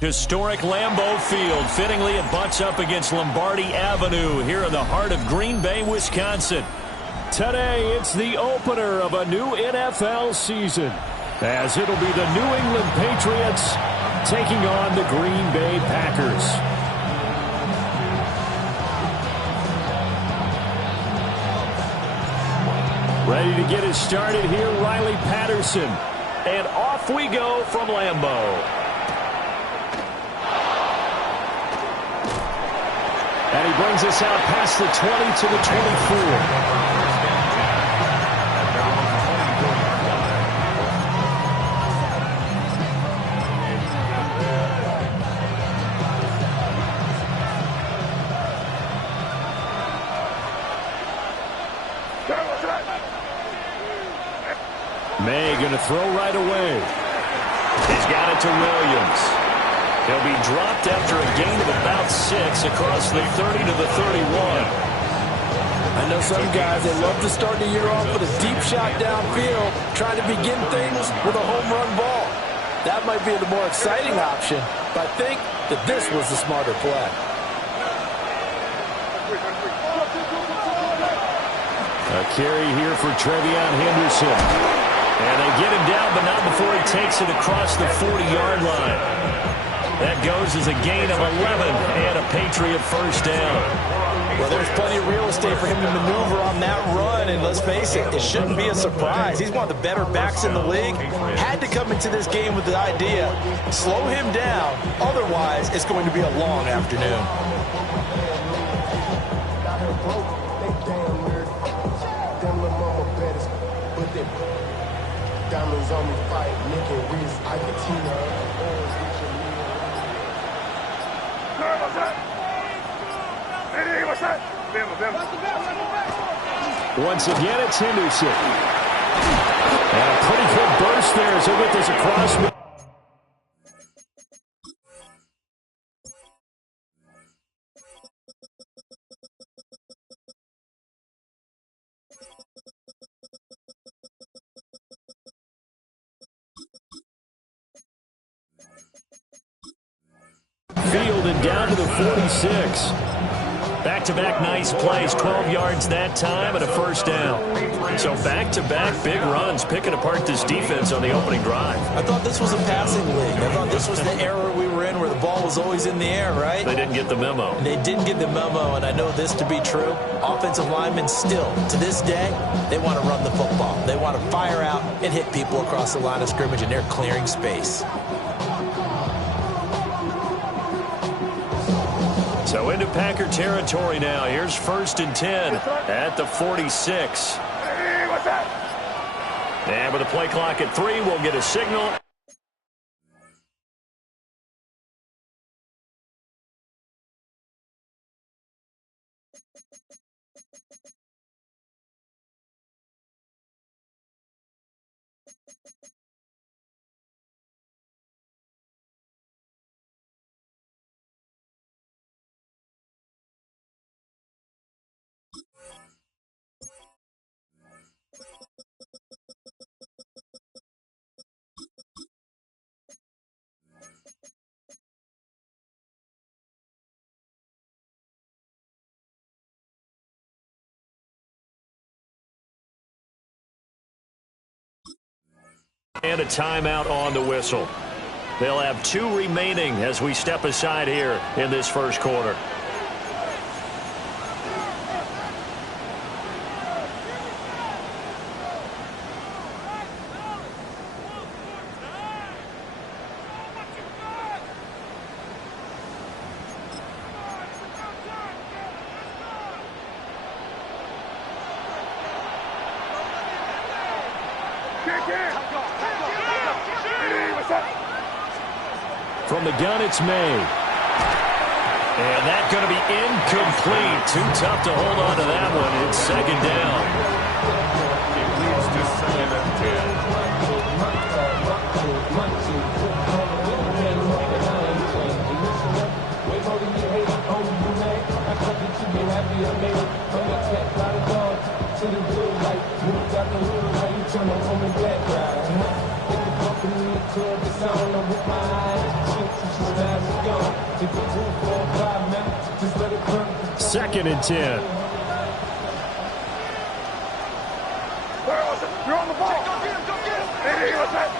Historic Lambeau Field. Fittingly, it butts up against Lombardi Avenue here in the heart of Green Bay, Wisconsin. Today, it's the opener of a new NFL season, as it'll be the New England Patriots taking on the Green Bay Packers. Ready to get us started here, Riley Patterson. And off we go from Lambeau. And he brings us out past the 20 to the 24. May going to throw right away. He's got it to Williams. He'll be dropped after a gain of about 6 across the 30 to the 31. I know some guys, they love to start the year off with a deep shot downfield, trying to begin things with a home run ball. That might be the more exciting option, but I think that this was the smarter play. A carry here for Trevion Henderson. And they get him down, but not before he takes it across the 40-yard line. That goes as a gain of 11 and a Patriot first down. Well, there's plenty of real estate for him to maneuver on that run, and let's face it, it shouldn't be a surprise. He's one of the better backs in the league. Had to come into this game with the idea, slow him down, otherwise it's going to be a long afternoon. Diamonds on me fight, making wrist, I can Once again, it's Henderson. And a pretty good burst there as he'll get this across. Fielded down to the 46. Back-to-back nice plays, 12 yards that time and a first down. So back-to-back big runs, picking apart this defense on the opening drive. I thought this was a passing league. I thought this was the era we were in where the ball was always in the air, right? They didn't get the memo. They didn't get the memo, and I know this to be true. Offensive linemen still, to this day, they want to run the football. They want to fire out and hit people across the line of scrimmage, and they're clearing space. So into Packer territory now. Here's 1st and 10 at the 46. And with the play clock at 3, we'll get a signal. And a timeout on the whistle. They'll have 2 remaining as we step aside here in this first quarter. From the gun, it's May. And that's going to be incomplete. Too tough to hold on to that one. It's 2nd down. It leads to 2nd and 10. 2nd and 10. You're on the ball. Go get him. Go get him. Hey, what's that?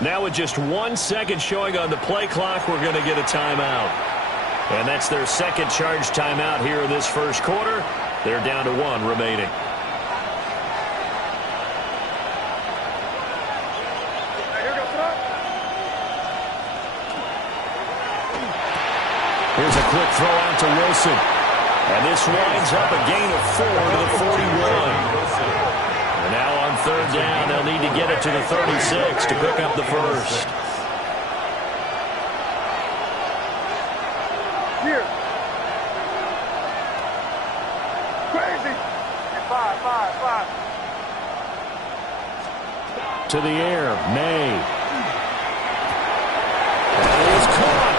Now with just 1 second showing on the play clock, we're going to get a timeout. And that's their second charge timeout here in this first quarter. They're down to 1 remaining. Here's a quick throw out to Wilson. And this winds up a gain of 4 to the 41. And now on 3rd down, they'll need to get it to the 36 to pick up the first. Here. Crazy. 5. To the air, May. And it is caught.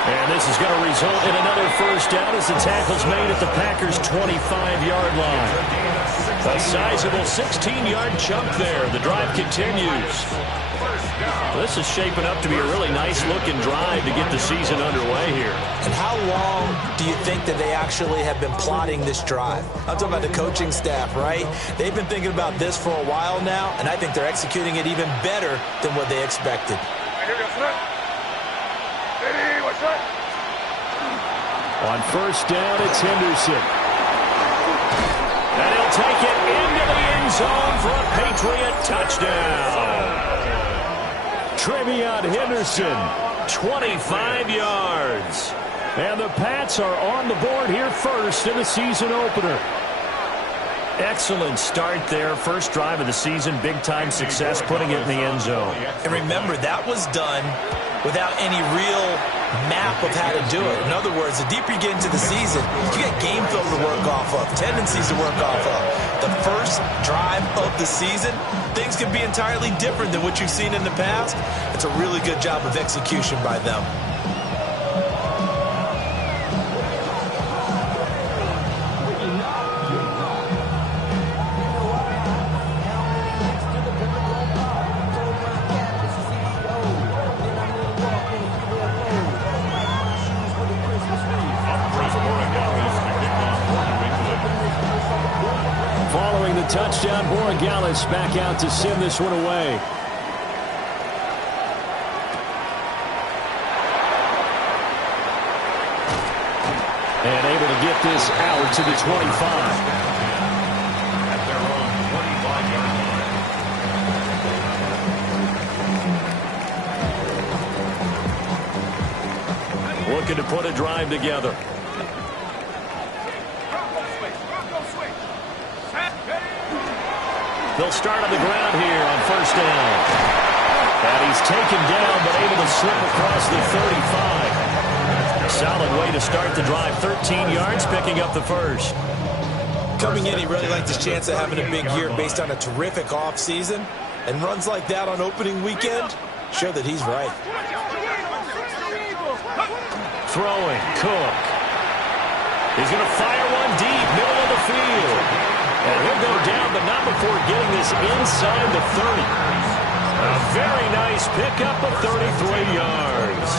And this is going to result in another first down as the tackle's made at the Packers' 25-yard line. A sizable 16-yard chunk there. The drive continues. This is shaping up to be a really nice-looking drive to get the season underway here. And how long do you think that they actually have been plotting this drive? I'm talking about the coaching staff, right? They've been thinking about this for a while now, and I think they're executing it even better than what they expected. On 1st down, it's Henderson. And he'll take it into the end zone for a Patriot touchdown. Trevion Henderson, 25 yards. And the Pats are on the board here first in the season opener. Excellent start there. First drive of the season, big-time success, putting it in the end zone. And remember, that was done without any real map of how to do it. In other words, the deeper you get into the season, you get game film to work off of, tendencies to work off of. The first drive of the season, things can be entirely different than what you've seen in the past. It's a really good job of execution by them. Touchdown, Borregales back out to send this one away. And able to get this out to the 25. At their own 25-yard line. Looking to put a drive together. They'll start on the ground here on 1st down. And he's taken down but able to slip across the 35. Solid way to start the drive. 13 yards, picking up the first. Coming in, he really liked his chance of having a big year based on a terrific offseason. And runs like that on opening weekend show that he's right. Throwing, Cook. He's going to fire one deep, middle of the field. And he'll go down, but not before getting this inside the 30. A very nice pickup of 33 yards.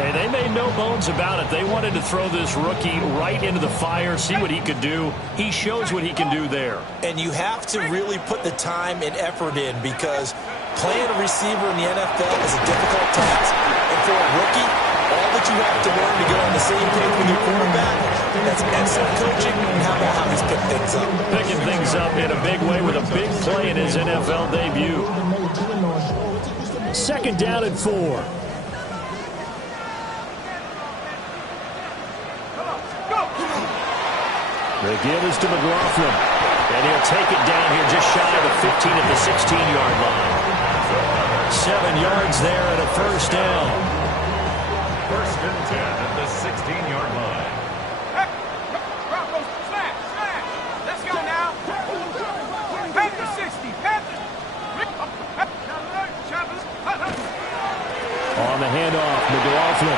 Hey, they made no bones about it. They wanted to throw this rookie right into the fire, see what he could do. He shows what he can do there. And you have to really put the time and effort in because playing a receiver in the NFL is a difficult task. And for a rookie, all that you have to learn to get on the same page with your quarterback, that's excellent coaching. And how about how he's picked things up? Picking things up in a big way with a big play in his NFL debut. 2nd down and 4. The give is to McLaughlin. And he'll take it down here just shy of the 15 at the 16-yard line. 7 yards there at a 1st down. 1st and 10 at the 16-yard line. Let's go now. Panther 60. Panther. On the handoff, McLaughlin.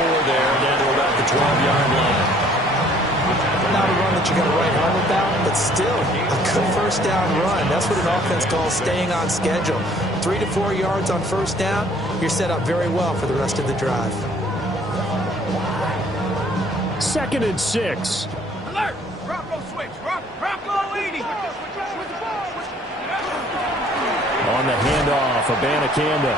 there, down to about the 12-yard line. Not a run that you're going to write home about, but still a good first down run. That's what an offense calls staying on schedule. 3 to 4 yards on first down, you're set up very well for the rest of the drive. 2nd and 6. Alert! Bronco switch. Bronco 80. On the handoff, Abanikanda.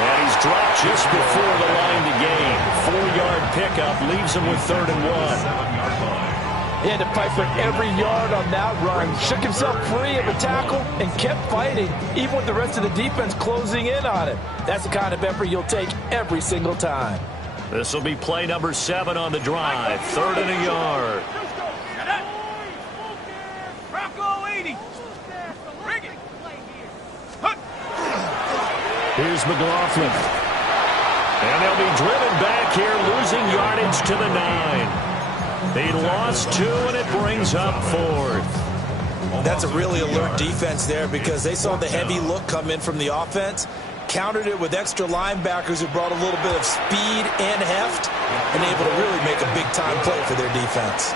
And he's dropped just before the line to gain. 4-yard pickup leaves him with 3rd and 1. He had to fight for every yard on that run. Shook himself free of a tackle and kept fighting, even with the rest of the defense closing in on him. That's the kind of effort you'll take every single time. This will be play number 7 on the drive. 3rd and a yard. Bronco 80. Bring it. Here's McLaughlin. And they'll be driven back here, losing yardage to the 9. They lost 2, and it brings up 4th. That's a really alert defense there because they saw the heavy look come in from the offense, countered it with extra linebackers who brought a little bit of speed and heft, and able to really make a big-time play for their defense.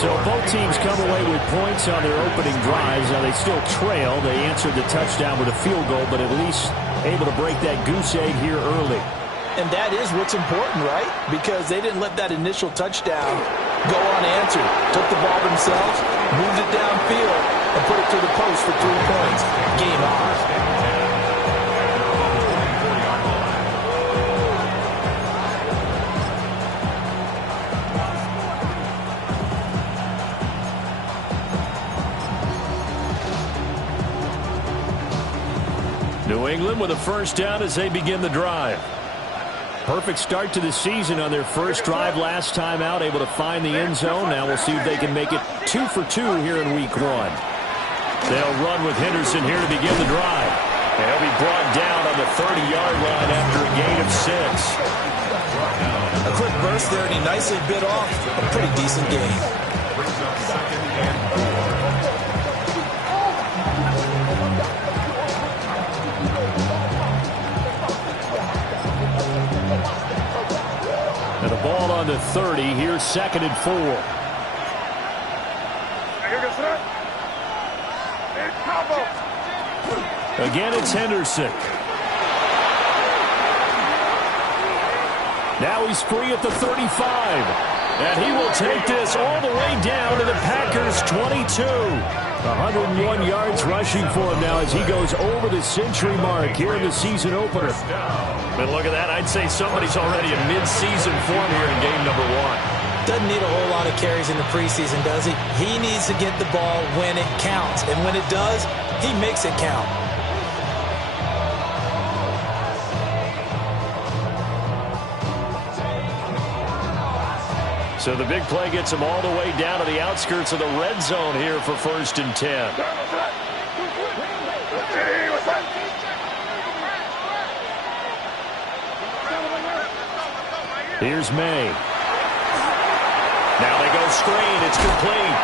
So both teams come away with points on their opening drives. Now they still trail. They answered the touchdown with a field goal, but at least able to break that goose egg here early. And that is what's important, right? Because they didn't let that initial touchdown go unanswered. Took the ball themselves, moved it downfield, and put it through the post for 3 points. Game on. New England with a first down as they begin the drive. Perfect start to the season on their first drive last time out, able to find the end zone. Now we'll see if they can make it 2 for 2 here in week 1. They'll run with Henderson here to begin the drive. And he'll be brought down on the 30-yard line after a gain of 6. A quick burst there, and he nicely bit off a pretty decent gain. And the ball on the 30. Here's 2nd and 4. Again, it's Henderson. Now he's free at the 35. And he will take this all the way down to the Packers' 22. 101 yards rushing for him now as he goes over the century mark here in the season opener. But look at that. I'd say somebody's already in mid-season form here in game number 1. Doesn't need a whole lot of carries in the preseason, does he? He needs to get the ball when it counts. And when it does, he makes it count. So the big play gets him all the way down to the outskirts of the red zone here for 1st and 10. Here's May. Now they go screen. It's complete.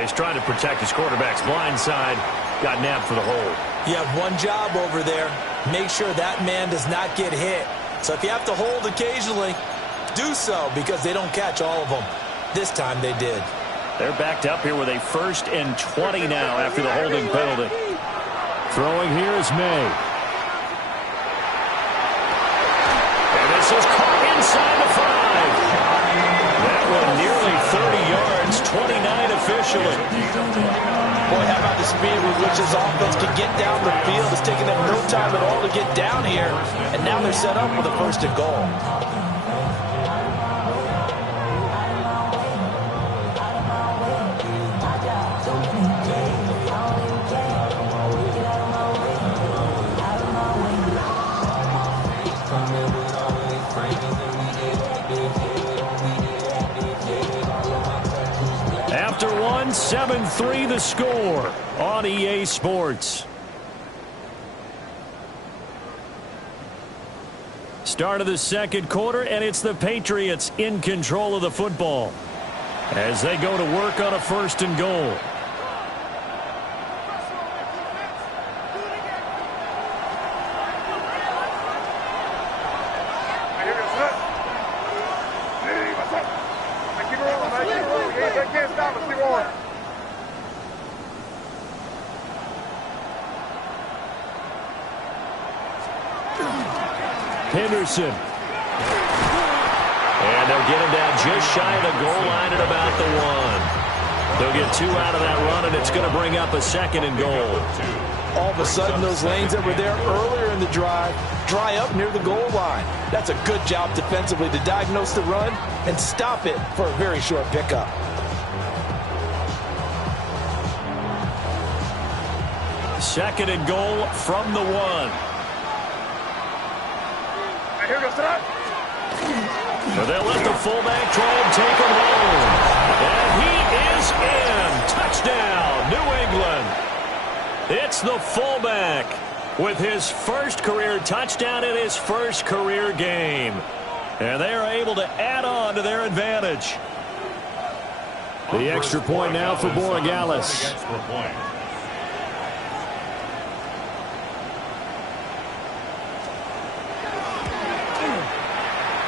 He's trying to protect his quarterback's blind side. Got nabbed for the hold. You have one job over there. Make sure that man does not get hit. So if you have to hold occasionally, do so because they don't catch all of them. This time they did. They're backed up here with a 1st and 20 now after the holding penalty. Throwing here is May. And this is caught inside the 5. That one nearly 30 yards, 29 officially. Boy, how about the speed with which this offense can get down the field? It's taking them no time at all to get down here. And now they're set up with a 1st and goal. After 7-3 the score on EA Sports. Start of the 2nd quarter, and it's the Patriots in control of the football as they go to work on a 1st and goal. Henderson. And they'll get him down just shy of the goal line at about the 1. They'll get 2 out of that run, and it's going to bring up a 2nd and goal. All of a sudden, those lanes that were there earlier in the drive dry up near the goal line. That's a good job defensively to diagnose the run and stop it for a very short pickup. Second and goal from the 1. Here goes that. So they'll let the fullback try and take him home. And he is in. Touchdown, New England. It's the fullback with his first career touchdown in his first career game. And they are able to add on to their advantage. The extra point now for Borregales.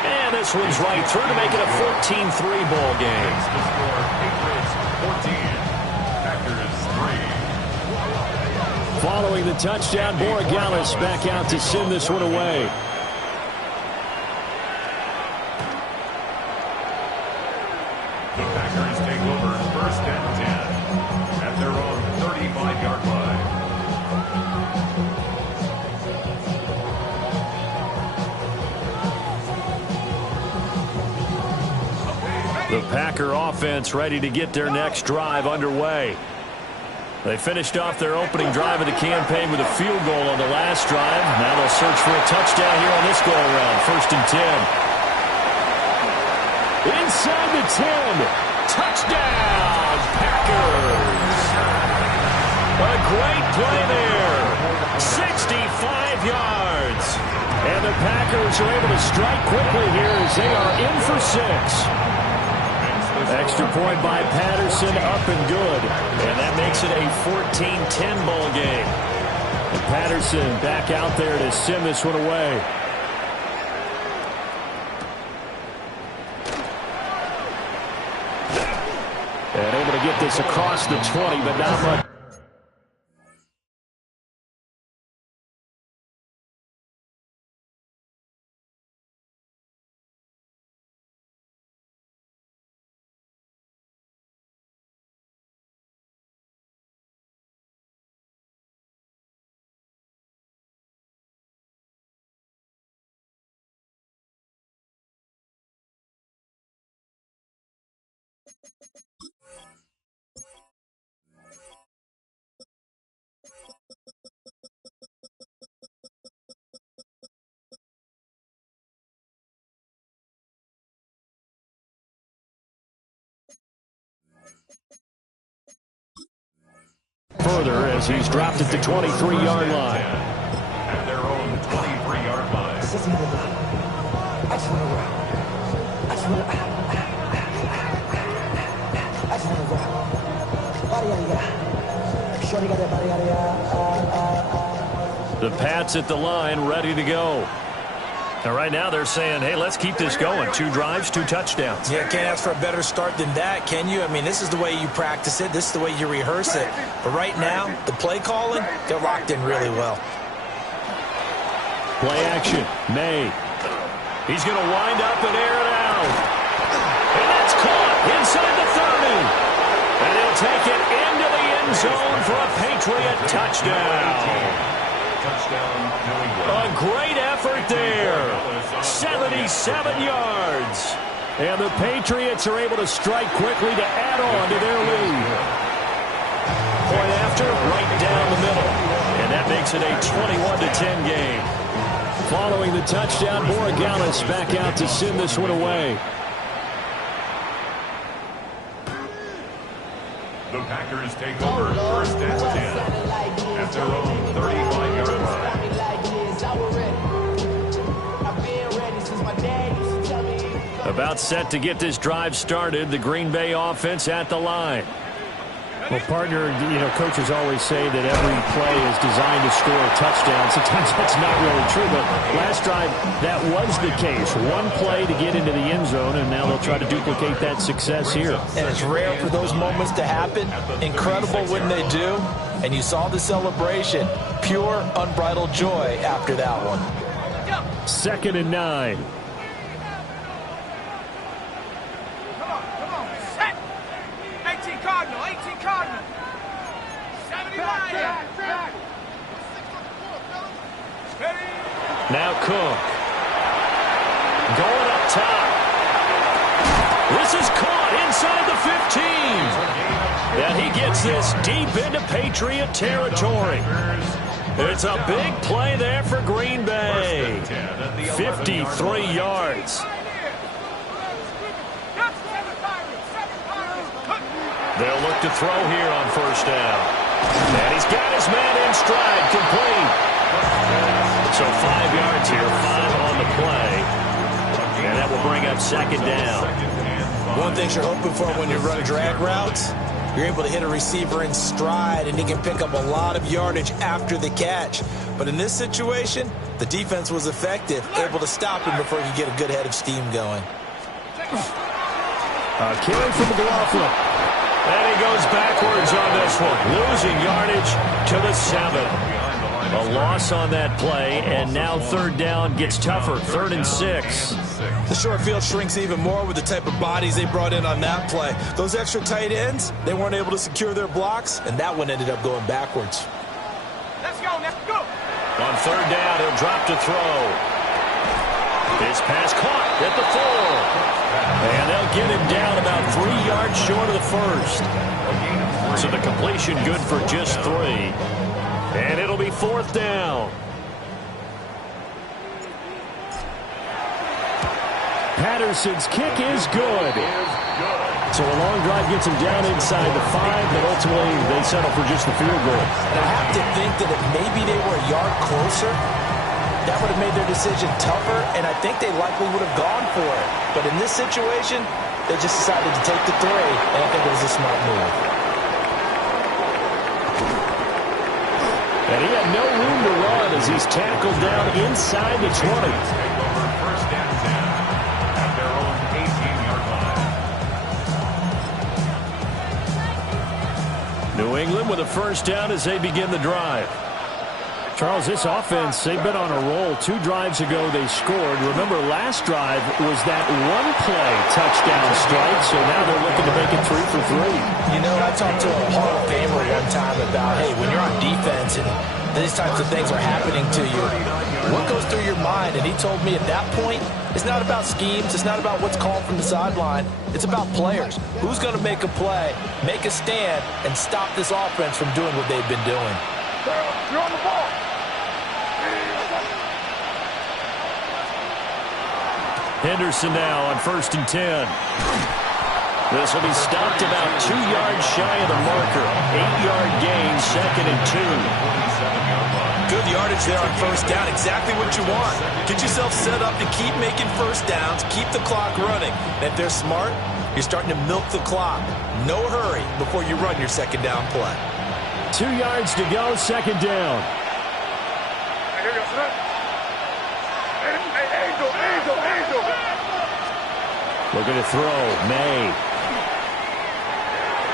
And this one's right through to make it a 14-3 ball game. Patriots 14, Packers 3. Following the touchdown, Borregales back out to send this one away. The Packers take over 1st and 10 at their own 35-yard line. The Packer offense ready to get their next drive underway. They finished off their opening drive of the campaign with a field goal on the last drive. Now they'll search for a touchdown here on this go-around. 1st and 10. Inside the 10. Touchdown, Packers. A great play there. 65 yards. And the Packers are able to strike quickly here as they are in for 6. Extra point by Patterson, up and good. And that makes it a 14-10 ball game. And Patterson back out there to send this one away. And able to get this across the 20, but not much. Further as he's dropped at the 23-yard line. At their own 23-yard line. The Pats at the line ready to go. And right now they're saying, hey, let's keep this going. 2 drives, 2 touchdowns. Yeah, can't ask for a better start than that, can you? I mean, this is the way you practice it. This is the way you rehearse it. But right now, the play calling, they're locked in really well. Play action. May. He's going to wind up and air it out. And that's caught inside the 30. And he'll take it into the end zone for a Patriot touchdown. A great effort there. 77 yards. And the Patriots are able to strike quickly to add on to their lead. Point after, right down the middle. And that makes it a 21-10 game. Following the touchdown, Borregales back out to send this one away. The Packers take over 1st and 10 at their own 35-yard line. About set to get this drive started, the Green Bay offense at the line. Well, partner, coaches always say that every play is designed to score a touchdown. Sometimes that's not really true, but last drive, that was the case. One play to get into the end zone, and now they'll try to duplicate that success here. And it's rare for those moments to happen. Incredible when they do. And you saw the celebration. Pure, unbridled joy after that one. 2nd and 9. Come on, set. 18 Cardinal, 18 Cardinal. 79. Steady. Now Cook. Going up top. This is caught inside the 15. And he gets this deep into Patriot territory. It's a big play there for Green Bay. 53 yards. They'll look to throw here on 1st down. And he's got his man in stride, complete. So 5 yards here, 5 on the play. And that will bring up 2nd down. One thing you're hoping for when you run drag routes, you're able to hit a receiver in stride, and he can pick up a lot of yardage after the catch. But in this situation, the defense was effective, able to stop him before he could get a good head of steam going. Carry from McLaughlin. And he goes backwards on this one, losing yardage to the 7. A loss on that play, and now 3rd down gets tougher, 3rd and 6. The short field shrinks even more with the type of bodies they brought in on that play. Those extra tight ends, they weren't able to secure their blocks, and that one ended up going backwards. Let's go, let's go. On 3rd down, he'll drop to throw. His pass caught at the 4. And they'll get him down about 3 yards short of the 1st. So the completion good for just 3. And it'll be 4th down. Patterson's kick is good. So a long drive gets him down inside the 5, but ultimately they settle for just the field goal. And I have to think that if maybe they were a yard closer, that would have made their decision tougher, and I think they likely would have gone for it. But in this situation, they just decided to take the 3, and I think it was a smart move. And he had no room to run as he's tackled down inside the 20. First and 10 at their own 18-yard line. New England with a 1st down as they begin the drive. Charles, this offense, they've been on a roll. 2 drives ago they scored. Remember, last drive was that one-play touchdown strike, so now they're looking to make it 3 for 3. You know, I talked to a Hall of Famer one time about, hey, when you're on defense and these types of things are happening to you, what goes through your mind? And he told me at that point, it's not about schemes, it's not about what's called from the sideline, it's about players. Who's going to make a play, make a stand, and stop this offense from doing what they've been doing? You're on the ball. Henderson now on 1st and 10. This will be stopped about 2 yards shy of the marker. 8-yard gain, 2nd and 2. Good yardage there on 1st down. Exactly what you want. Get yourself set up to keep making 1st downs, keep the clock running. And if they're smart, you're starting to milk the clock. No hurry before you run your 2nd down play. 2 yards to go, 2nd down. Looking to throw, May.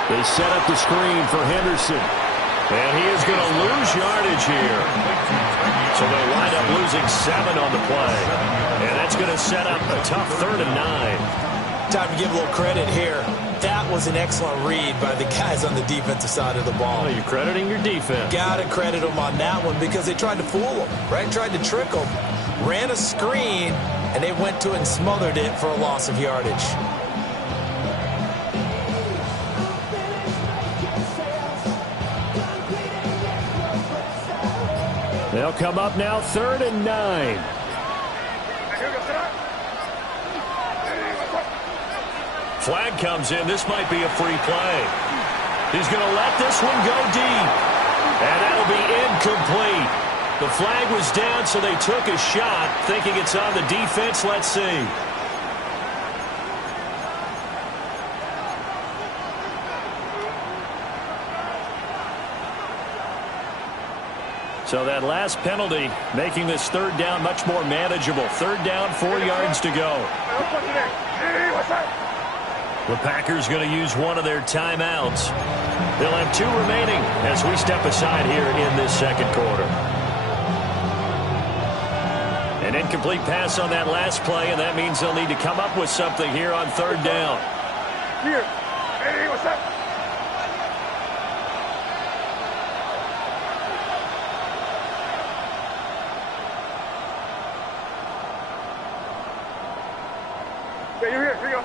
They set up the screen for Henderson. And he is going to lose yardage here. So they wind up losing 7 on the play. And that's going to set up a tough 3rd and 9. Time to give a little credit here. That was an excellent read by the guys on the defensive side of the ball. Oh, you're crediting your defense. Got to credit them on that one because they tried to fool them, right? Tried to trick them. Ran a screen, and they went to it and smothered it for a loss of yardage. They'll come up now 3rd and 9. Flag comes in. This might be a free play. He's going to let this one go deep. And that'll be incomplete. The flag was down, so they took a shot, thinking it's on the defense. Let's see. So that last penalty making this 3rd down much more manageable. 3rd down, 4 yards to go. The Packers going to use one of their timeouts. They'll have 2 remaining as we step aside here in this 2nd quarter. An incomplete pass on that last play, and that means they'll need to come up with something here on third down. Here. Hey, what's up? Yeah, you're here. Here you go.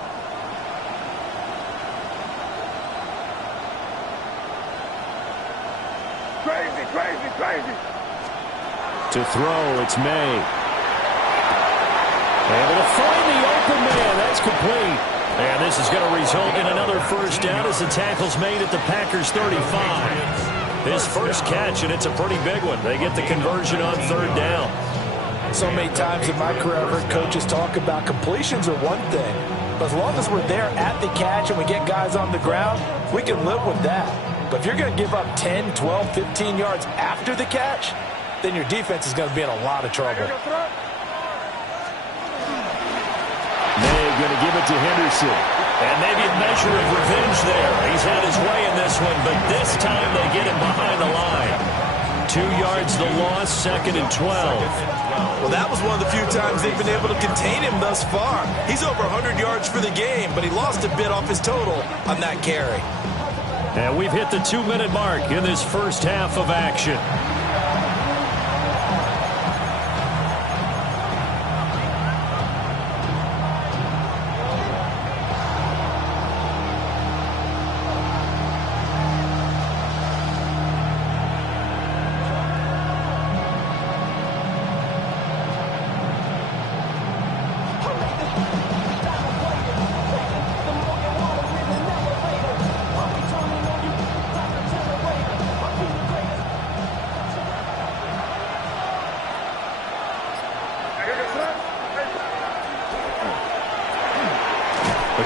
Crazy, crazy, crazy. To throw, it's May. Able to find the open man. That's complete. And this is going to result in another first down as the tackle's made at the Packers' 35. His first catch, and it's a pretty big one. They get the conversion on third down. So many times in my career, I've heard coaches talk about completions are one thing. But as long as we're there at the catch and we get guys on the ground, we can live with that. But if you're going to give up 10, 12, 15 yards after the catch, then your defense is going to be in a lot of trouble. May going to give it to Henderson. And maybe a measure of revenge there. He's had his way in this one, but this time they get him behind the line. 2 yards the loss, 2nd and 12. Well, that was one of the few times they've been able to contain him thus far. He's over 100 yards for the game, but he lost a bit off his total on that carry. And we've hit the 2-minute mark in this first half of action.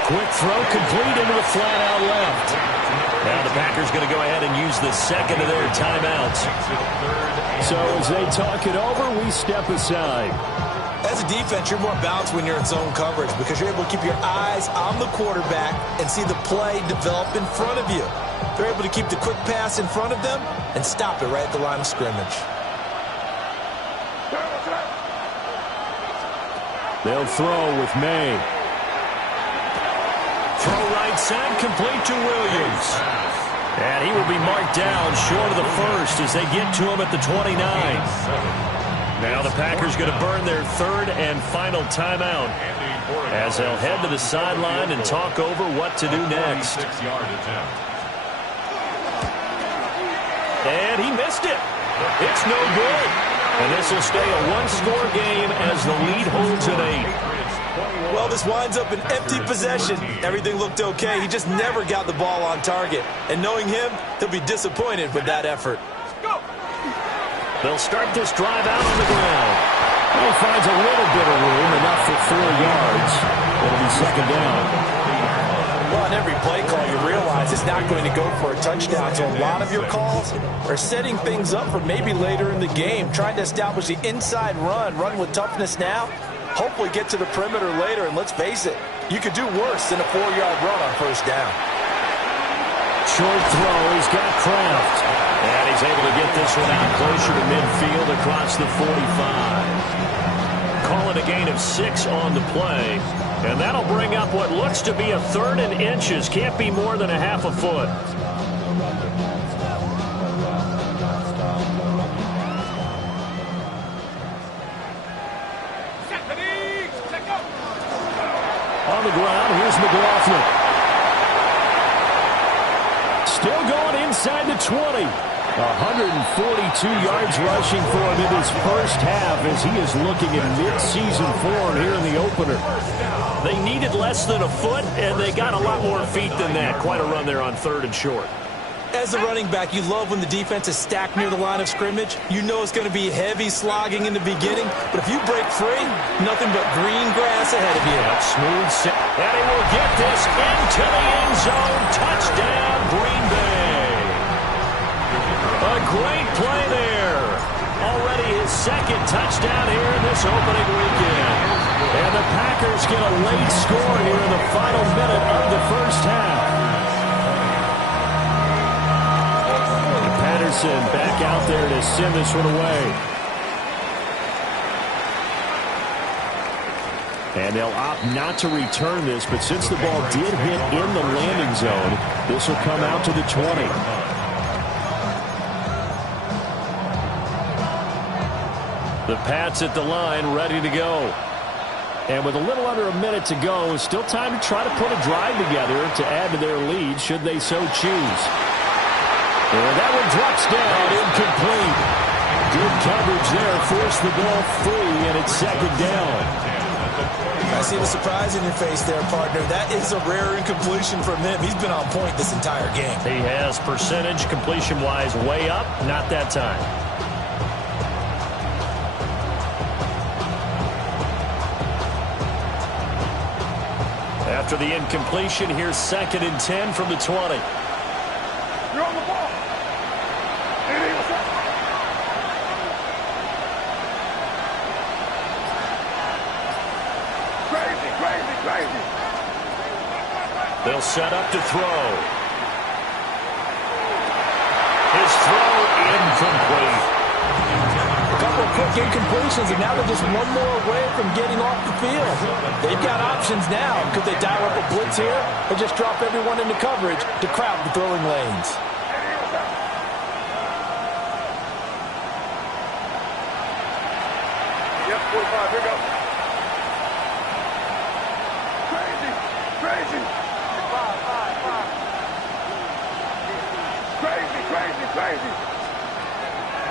Quick throw complete into the flat out left. Now the Packers going to go ahead and use the second of their timeouts. So as they talk it over, we step aside. As a defense, you're more balanced when you're in zone coverage because you're able to keep your eyes on the quarterback and see the play develop in front of you. They're able to keep the quick pass in front of them and stop it right at the line of scrimmage. They'll throw with May. Throw right side, complete to Williams. And he will be marked down short of the first as they get to him at the 29. Now the Packers going to burn their third and final timeout as they'll head to the sideline and talk over what to do next. And he missed it. It's no good. And this will stay a one-score game as the lead holds at 8. Well, this winds up an empty possession. Everything looked okay. He just never got the ball on target. And knowing him, he'll be disappointed with that effort. They'll start this drive out on the ground. He finds a little bit of room, enough for 4 yards. It'll be second down. Well, on every play call, you realize it's not going to go for a touchdown. So a lot of your calls are setting things up for maybe later in the game, trying to establish the inside run with toughness now. Hopefully get to the perimeter later, and let's face it, you could do worse than a 4-yard run on first down. Short throw, he's got Kraft. And he's able to get this one out closer to midfield across the 45. Call it a gain of 6 on the play. And that'll bring up what looks to be a 3rd and inches. Can't be more than a half a foot. On the ground, here's McLaughlin. Still going inside the 20. 142 yards rushing for him in his first half as he is looking in mid-season form here in the opener. They needed less than a foot, and they got a lot more feet than that. Quite a run there on 3rd and short. As a running back, you love when the defense is stacked near the line of scrimmage. You know it's going to be heavy slogging in the beginning, but if you break free, nothing but green grass ahead of you. Smooth set. And he will get this into the end zone. Touchdown, Green Bay. A great play there. Already his 2nd touchdown here in this opening weekend. And the Packers get a late score here in the final minute of the first half. Patterson back out there to send this one away. And they'll opt not to return this, but since the ball did hit in the landing zone, this will come out to the 20. The Pats at the line, ready to go. And with a little under a minute to go, still time to try to put a drive together to add to their lead should they so choose. And that one drops down, incomplete. Good coverage there, forced the ball free, and it's second down. I see the surprise in your face there, partner. That is a rare incompletion from him. He's been on point this entire game. He has percentage completion-wise way up, not that time. After the incompletion, here's 2nd and 10 from the 20. You're on the ball. Crazy. They'll set up to throw. His throw incomplete. A couple of quick incompletions, and now they're just one more away from getting off the field. They've got options now. Could they dial up a blitz here or just drop everyone into coverage to crowd the throwing lanes? Yep, 45, here we go. Crazy. Crazy.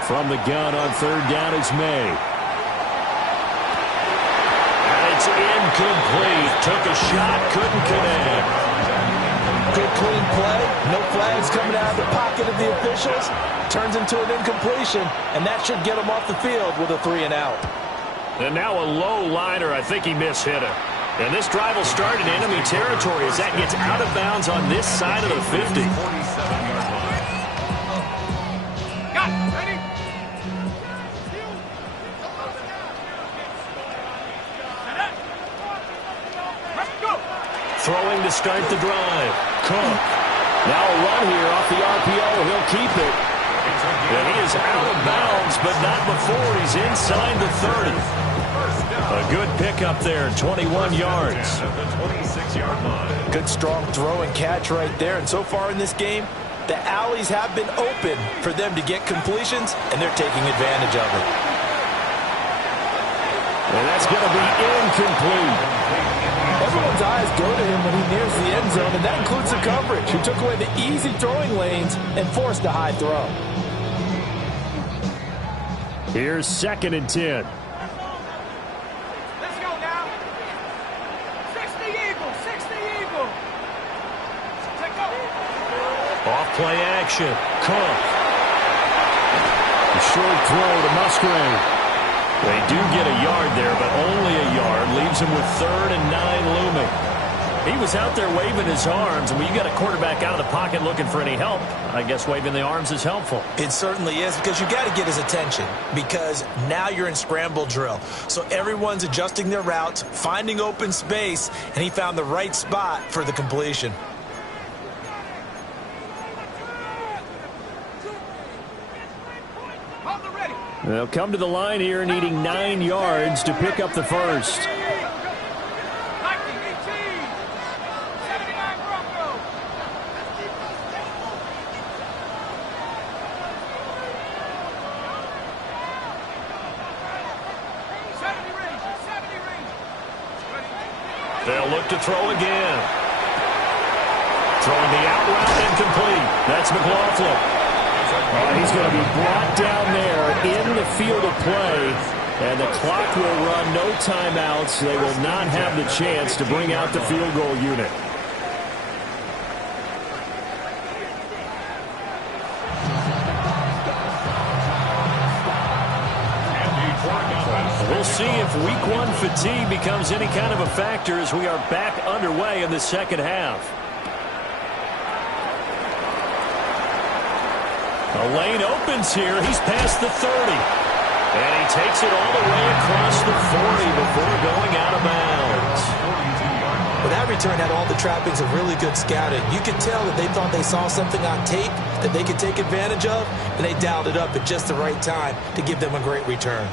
From the gun on 3rd down is May. And it's incomplete. Took a shot, couldn't connect. Good clean play. No flags coming out of the pocket of the officials. Turns into an incompletion, and that should get him off the field with a 3 and out. And now a low liner. I think he mishit it. And this drive will start in enemy territory as that gets out of bounds on this side of the 50. Got it. Ready? Let's go. Throwing to start the drive. Cook. Now a run here off the RPO. He'll keep it. And he is out of bounds, but not before he's inside the 30. A good pickup there, 21 yards. Good strong throw and catch right there. And so far in this game, the alleys have been open for them to get completions, and they're taking advantage of it. And that's going to be incomplete. Everyone's eyes go to him when he nears the end zone, and that includes the coverage, who took away the easy throwing lanes and forced a high throw. Here's 2nd and 10. Let's go now. 60 Eagle. Take go. Off-play action. Cook. A short throw to Musgrave. They do get a yard there, but only a yard. Leaves him with 3rd and 9 looming. He was out there waving his arms, and when you got a quarterback out of the pocket looking for any help, I guess waving the arms is helpful. It certainly is, because you got to get his attention, because now you're in scramble drill. So everyone's adjusting their routes, finding open space, and he found the right spot for the completion. They'll come to the line here needing 9 yards to pick up the first. They'll look to throw again. Throwing the out route incomplete. That's McLaughlin. He's going to be brought down there in the field of play, and the clock will run, no timeouts. They will not have the chance to bring out the field goal unit. We'll see if Week 1 fatigue becomes any kind of a factor as we are back underway in the second half. A lane opens here. He's past the 30. And he takes it all the way across the 40 before going out of bounds. Well, that return had all the trappings of really good scouting. You could tell that they thought they saw something on tape that they could take advantage of, and they dialed it up at just the right time to give them a great return.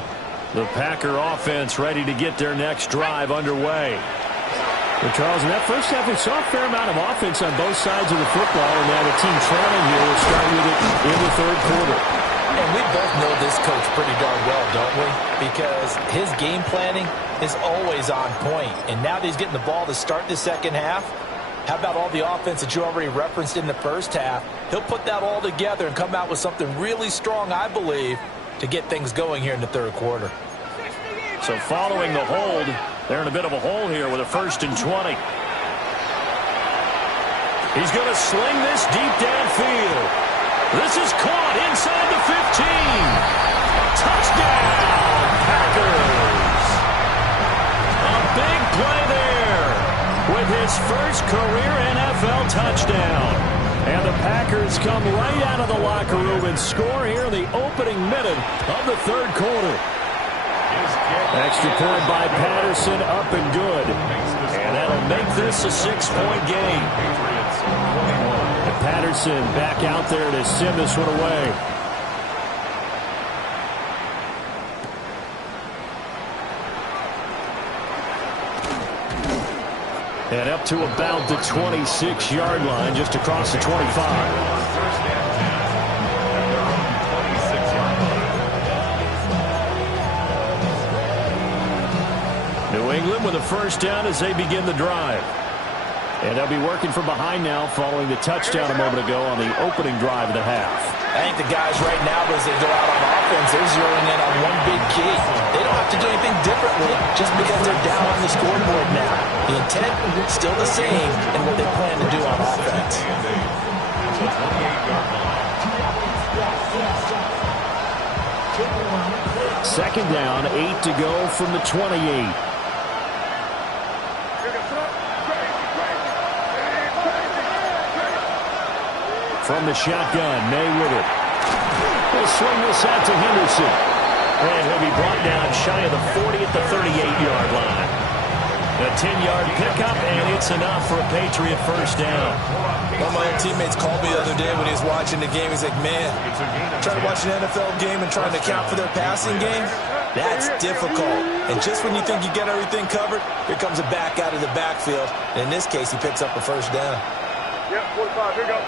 The Packer offense ready to get their next drive underway. Well, Charles, in that first half, we saw a fair amount of offense on both sides of the football, and now the team trailing here will start with it in the third quarter. And we both know this coach pretty darn well, don't we? Because his game planning is always on point. And now that he's getting the ball to start the second half, how about all the offense that you already referenced in the first half? He'll put that all together and come out with something really strong, I believe, to get things going here in the third quarter. So following the hold, they're in a bit of a hole here with a 1st and 20. He's going to sling this deep downfield. This is caught inside the 15. Touchdown, Packers. A big play there with his first career NFL touchdown. And the Packers come right out of the locker room and score here in the opening minute of the third quarter. Extra point by Patterson, up and good. And that'll make this a 6-point game. And Patterson back out there to send this one away. And up to about the 26-yard line, just across the 25. New England with a first down as they begin the drive. And they'll be working from behind now following the touchdown a moment ago on the opening drive of the half. I think the guys right now, as they go out on offense, they're zeroing in on one big key. They don't have to do anything differently just because they're down on the scoreboard now. The intent is still the same in what they plan to do on offense. Second down, 8 to go from the 28. From the shotgun, May with it. He'll swing this out to Henderson. And he'll be brought down shy of the 40 at the 38-yard line. A 10-yard pickup, and it's enough for a Patriot first down. One of my old teammates called me the other day when he was watching the game. He's like, man, trying to watch an NFL game and trying to account for their passing game, that's difficult. And just when you think you get everything covered, here comes a back out of the backfield. And in this case, he picks up a first down. Yep, 45, here we go.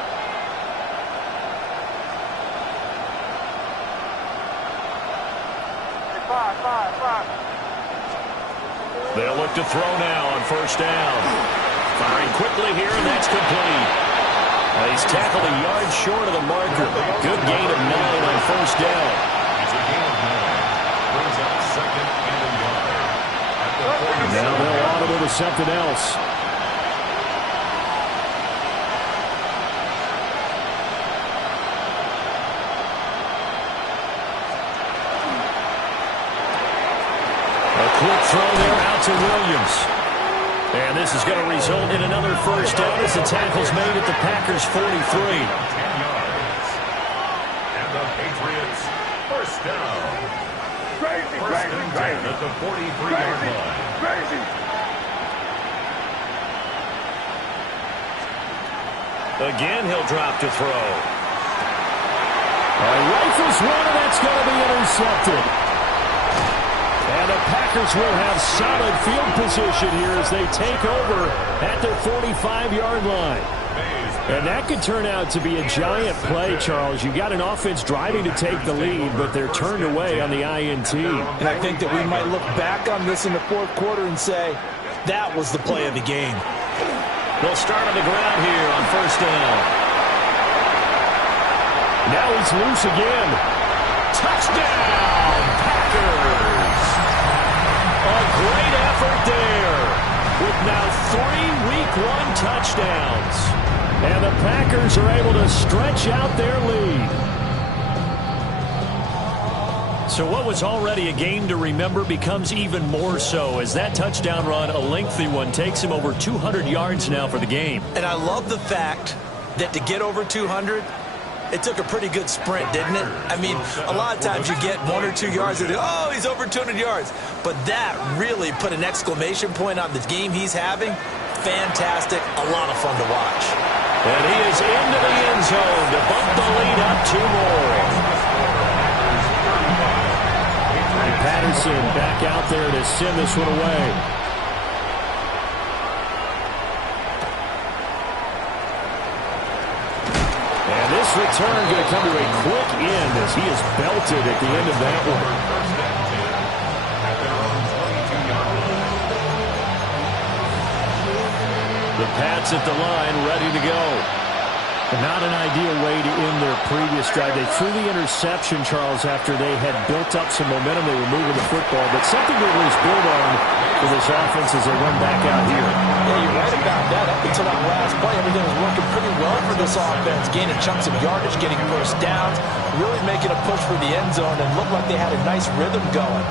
Five. They'll look to throw now on first down. Firing quickly here, and that's complete. He's tackled a yard short of the marker. Good gain of 9 on first down. It's a gain of 9. Brings up 2nd and a yard. At the 47. Now they'll audible to something else. Quick throw there out to Williams. And this is going to result in another first down as the tackle's made at the Packers' 43. 10 yards. And the Patriots first down. First and 10 at the 43-yard line. Again, he'll drop to throw. Rifles one, and that's going to be intercepted. And the Packers will have solid field position here as they take over at their 45-yard line. And that could turn out to be a giant play, Charles. You've got an offense driving to take the lead, but they're turned away on the INT. And I think that we might look back on this in the fourth quarter and say, that was the play of the game. They'll start on the ground here on first down. Now he's loose again. Touchdown, Packers! A great effort there with now 3 Week 1 touchdowns. And the Packers are able to stretch out their lead. So what was already a game to remember becomes even more so as that touchdown run, a lengthy one, takes him over 200 yards now for the game. And I love the fact that to get over 200, it took a pretty good sprint, didn't it? I mean, a lot of times you get 1 or 2 yards and, oh, he's over 200 yards. But that really put an exclamation point on the game he's having. Fantastic. A lot of fun to watch. And he is into the end zone to bump the lead up 2 more. And Patterson back out there to send this one away. And this return going to come to a quick end as he is belted at the end of that one. The Pats at the line, ready to go. Not an ideal way to end their previous drive. They threw the interception, Charles, after they had built up some momentum. They were moving the football, but something to at least build on for this offense as they run back out here. Yeah, you're right about that. Up until that last play, everything was working pretty well for this offense, gaining chunks of yardage, getting first downs, really making a push for the end zone, and looked like they had a nice rhythm going.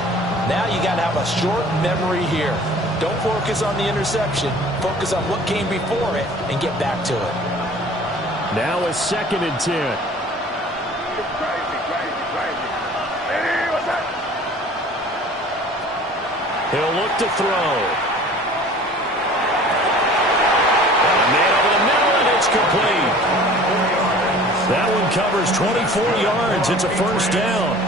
Now you got to have a short memory here. Don't focus on the interception. Focus on what came before it and get back to it. Now a 2nd and 10. He'll look to throw. And a man over the middle, and it's complete. That one covers 24 yards. It's a first down.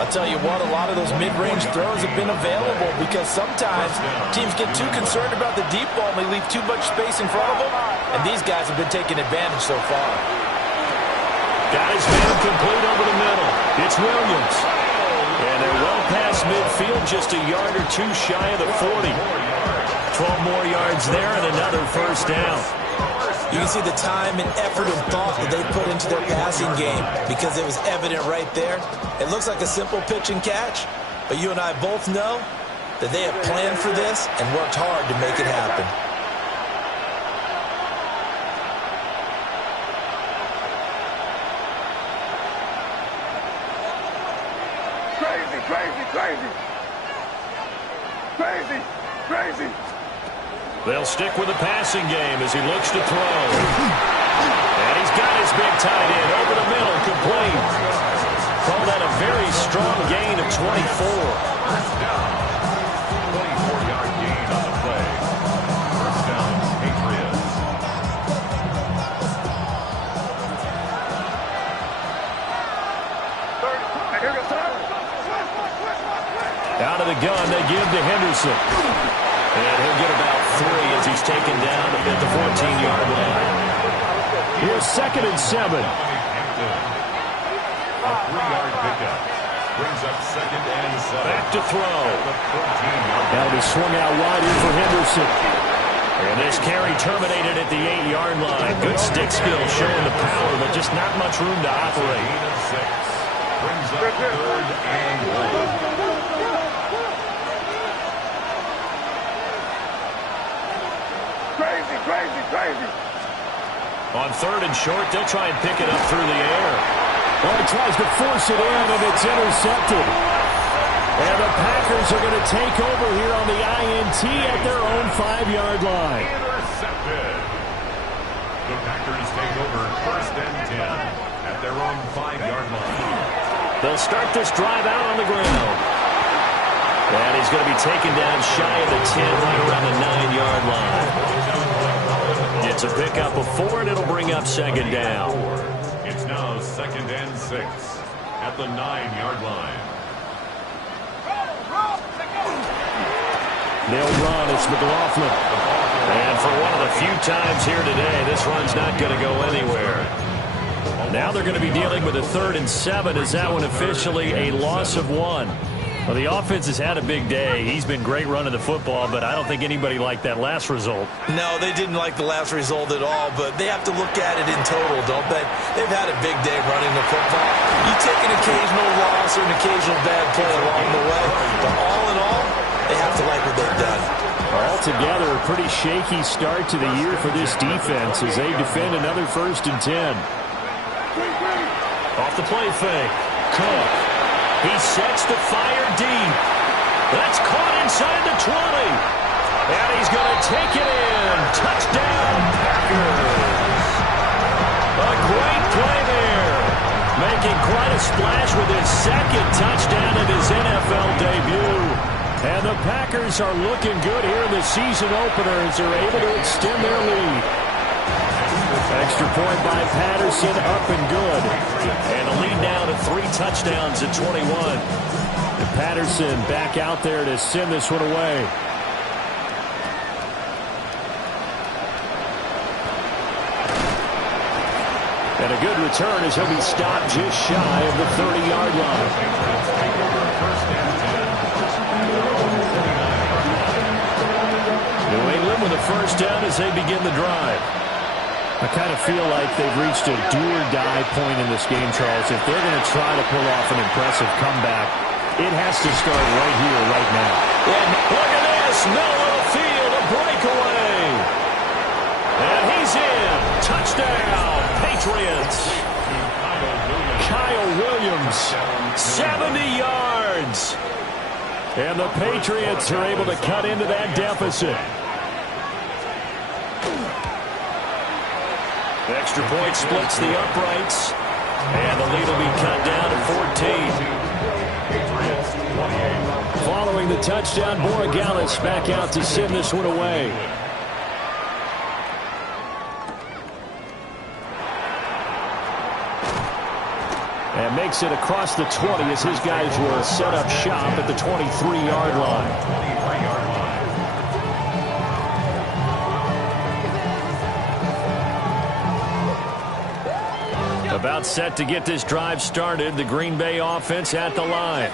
I'll tell you what, a lot of those mid-range throws have been available because sometimes teams get too concerned about the deep ball and they leave too much space in front of them, and these guys have been taking advantage so far. Got his man complete over the middle. It's Williams. And they're well past midfield, just a yard or two shy of the 40. 12 more yards there and another first down. You can see the time and effort and thought that they put into their passing game because it was evident right there. It looks like a simple pitch and catch, but you and I both know that they have planned for this and worked hard to make it happen. Crazy, crazy, crazy. Crazy, crazy. They'll stick with the passing game as he looks to throw. And he's got his big tight end over the middle, complete. Call that a very strong gain of 24. First down. 24-yard gain on the play. First down, Patriots. Out of the gun, they give to Henderson. And he'll get about 3 as he's taken down at the 14-yard line. Here's 2nd and 7. A 3-yard pickup. Brings up 2nd and 7. Back to throw. That'll be swung out wide here for Henderson. And this carry terminated at the 8-yard line. Good stick skill showing the power, but just not much room to operate. Gain of 6. Brings up 3rd and 1. Crazy, crazy, crazy. On 3rd and short, they'll try and pick it up through the air. Well, he tries to force it in, and it's intercepted. And the Packers are going to take over here on the INT at their own 5-yard line. Intercepted. The Packers take over 1st and 10 at their own 5-yard line. They'll start this drive out on the ground. And he's going to be taken down shy of the 10, right around the 9-yard line. It's a pickup of 4, and it'll bring up 2nd down. It's now 2nd and 6 at the 9-yard line. They'll run. It's McLaughlin. And for one of the few times here today, this run's not going to go anywhere. Now they're going to be dealing with a 3rd and 7. Is that one officially a loss of 1? Well, the offense has had a big day. He's been great running the football, but I don't think anybody liked that last result. No, they didn't like the last result at all, but they have to look at it in total, don't they? They've had a big day running the football. You take an occasional loss or an occasional bad play along the way, but all in all, they have to like what they've done. Altogether, a pretty shaky start to the year for this defense as they defend another 1st and 10. Off the play fake. Cook. He sets the fire deep. That's caught inside the 20. And he's going to take it in. Touchdown, Packers. A great play there. Making quite a splash with his 2nd touchdown in his NFL debut. And the Packers are looking good here in the season opener as they're able to extend their lead. Extra point by Patterson, up and good. And the lead now to 3 touchdowns at 21. And Patterson back out there to send this one away. And a good return as he'll be stopped just shy of the 30-yard line. New England with a first down as they begin the drive. I kind of feel like they've reached a do-or-die point in this game, Charles. If they're going to try to pull off an impressive comeback, it has to start right here, right now. And look at this. Middle of the field, a breakaway. And he's in. Touchdown, Patriots. Kyle Williams, 70 yards. And the Patriots are able to cut into that deficit. The extra point splits the uprights. And the lead will be cut down to 14. Following the touchdown, Borregales back out to send this one away. And makes it across the 20 as his guys will set up shop at the 23-yard line. About set to get this drive started. The Green Bay offense at the line.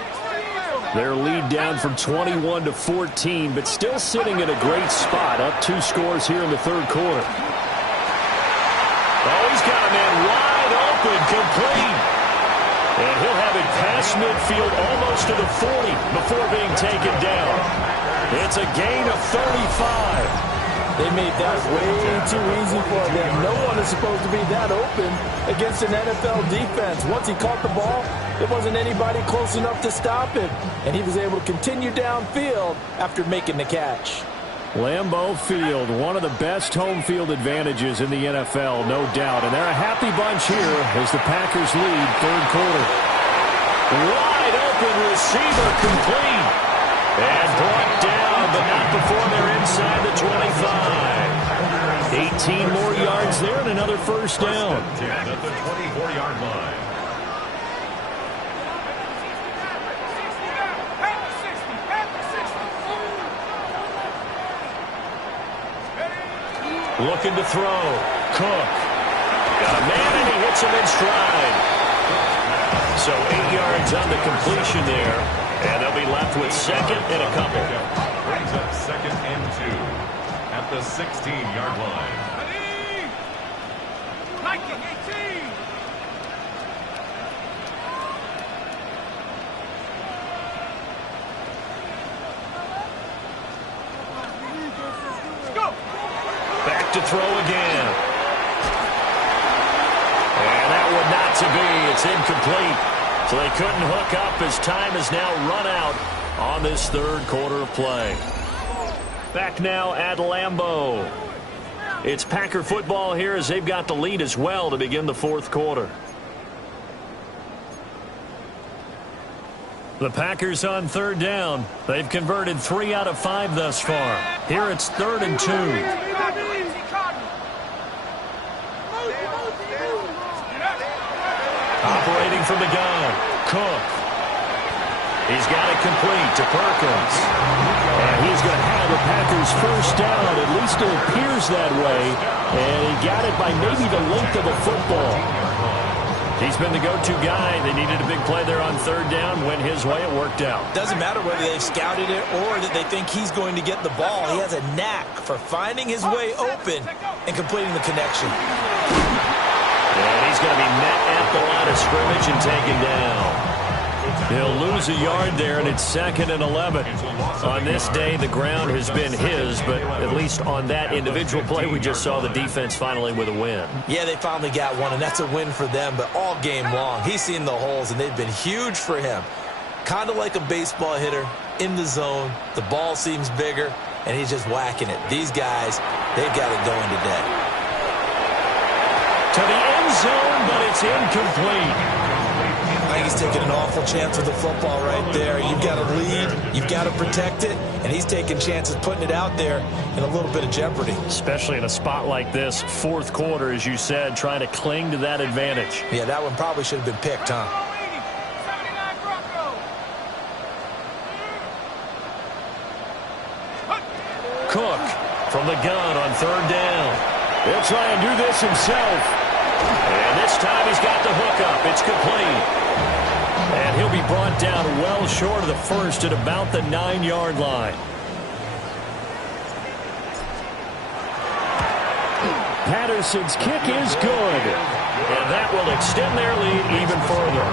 Their lead down from 21 to 14, but still sitting in a great spot. Up 2 scores here in the third quarter. Oh, he's got a man wide open, complete. And he'll have it past midfield almost to the 40 before being taken down. It's a gain of 35. They made that way too easy for them. No one is supposed to be that open against an NFL defense. Once he caught the ball, there wasn't anybody close enough to stop him. And he was able to continue downfield after making the catch. Lambeau Field, one of the best home field advantages in the NFL, no doubt. And they're a happy bunch here as the Packers lead third quarter. Wide open receiver, complete. And brought down, but not before they're inside the 25. 18 more yards there and another first down. At the 24-yard line. Looking to throw. Cook. Got a man and he hits him in stride. So 8 yards on the completion there. And they'll be left with second and a couple. Brings up 2nd and 2 at the 16-yard line. Liking 18. Let's go. Back to throw again. And that one not to be. It's incomplete. So they couldn't hook up as time has now run out on this third quarter of play. Back now at Lambeau. It's Packer football here as they've got the lead as well to begin the fourth quarter. The Packers on third down. They've converted 3 out of 5 thus far. Here it's 3rd and 2. Operating from the gun, Cook. He's got it complete to Perkins. And he's going to have the Packers first down. At least it appears that way. And he got it by maybe the length of the football. He's been the go-to guy. They needed a big play there on third down. Went his way. It worked out. Doesn't matter whether they've scouted it or that they think he's going to get the ball. He has a knack for finding his way open and completing the connection. And he's going to be met at the line of scrimmage and taken down. He'll lose a yard there, and it's 2nd and 11. On this day, the ground has been his, but at least on that individual play, we just saw the defense finally with a win. Yeah, they finally got one, and that's a win for them, but all game long, he's seen the holes, and they've been huge for him. Kind of like a baseball hitter in the zone. The ball seems bigger, and he's just whacking it. These guys, they've got it going today. To the end zone, but it's incomplete. I think he's taking an awful chance with the football right there. You've got to lead, you've got to protect it, and he's taking chances putting it out there in a little bit of jeopardy. Especially in a spot like this, fourth quarter, as you said, trying to cling to that advantage. Yeah, that one probably should have been picked, huh? Cook from the gun on third down. He'll try and do this himself. And this time he's got the hook up. It's complete. And he'll be brought down well short of the first at about the 9-yard line. Patterson's kick is good. And that will extend their lead even further.